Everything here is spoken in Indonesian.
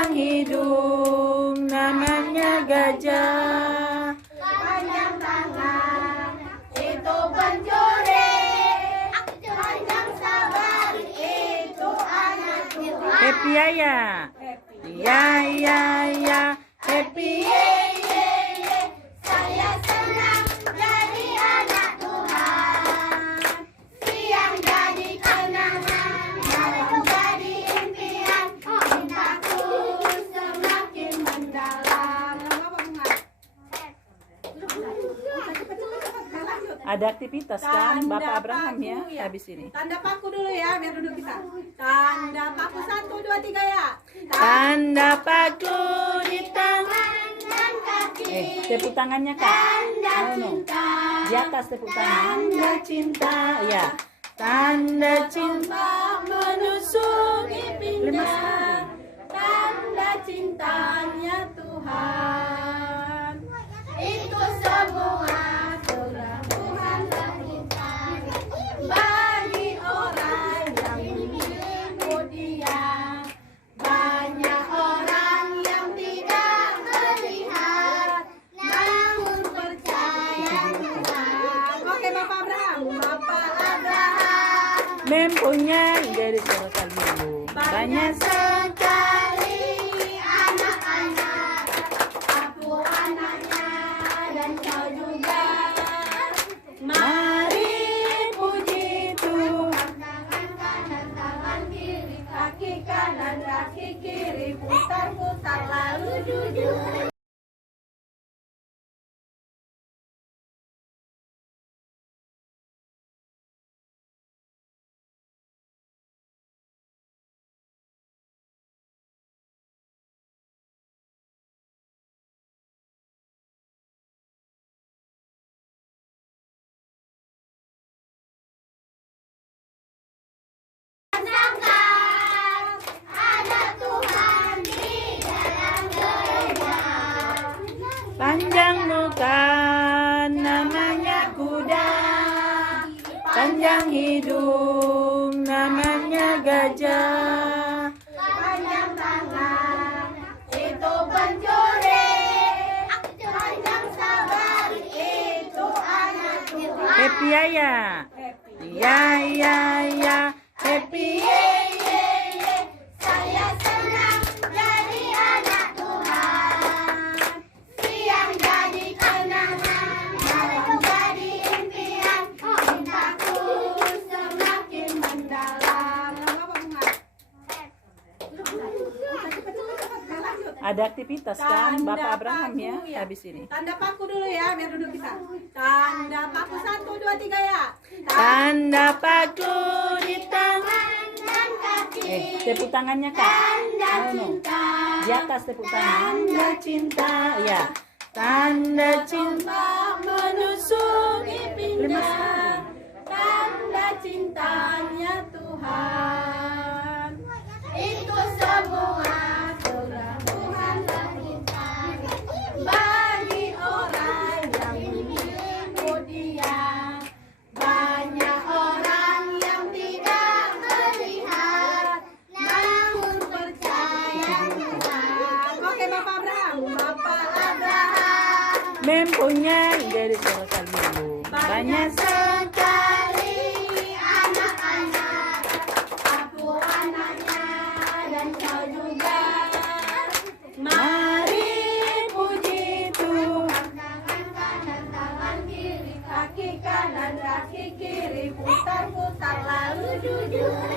Panjang hidung namanya gajah. Panjang tangan itu pencuri. Panjang sabar itu anak Tuhan. Happy ya. Ya. Happy Ye. Saya senang jadi anak Tuhan. Siang jadi kenangan, malam jadi impian. Cintaku semakin mendalam. Ada aktivitas kan Bapak Abraham ya habis ini. Tanda paku dulu ya, biar duduk kita. Tanda paku 1, 2, 3 ya. Tanda paku di tangan. Dan kaki. Tepuk tangannya Kak. Tanda cinta. Di atas tepuk tangan. Tanda cinta. Ya. Tanda cinta Menusuk Lima pipinya. sekali. Tanda cintanya Tuhan. Itu semua sudah Tuhan lakukan bagi orang yang mengikut Dia. Banyak orang yang tidak melihat, namun percaya Tuhan. Oke, Bapak Abraham. Bapak Abraham. mempunyai garis sorotan dulu. Banyak Sekali anak-anak, aku anaknya dan kau juga. mari puji Tuhan. Tangan kanan, tangan kiri, kaki kanan, kaki kiri, putar-putar lalu jujur. Ada Tuhan di dalam gereja. Panjang muka namanya kuda. Panjang hidung namanya gajah. Panjang tangan itu pencuri. Panjang sabar itu anak Tuhan. Happy ya. Ya. Happy Ye. Saya senang jadi anak Tuhan. Siang jadi kenangan, malam jadi impian. Cintaku semakin mendalam. Ada aktivitas kan Bapak Abraham ya habis ini. Tanda paku dulu ya, biar duduk kita. Tanda paku 1, 2, 3 ya. Tanda paku di tangan. Dan kaki. Tepuk tangannya Kak. Tanda cinta. Di atas tepuk tangan. Tanda cinta. Ya. Tanda cinta Menusuk Lima pipinya. sekali. Tanda cintanya Tuhan. Itu semua sudah Tuhan lakukan bagi orang yang mengikut Dia. Banyak orang yang tidak melihat, namun percaya Tuhan. Oke, Bapak Abraham. Bapak Abraham. mempunyai garis sorotan dulu. Banyak Sekali anak-anak, aku anaknya dan kau juga. mari puji Tuhan. Tangan kanan, tangan kiri, kaki kanan, kaki kiri, putar-putar lalu jujur.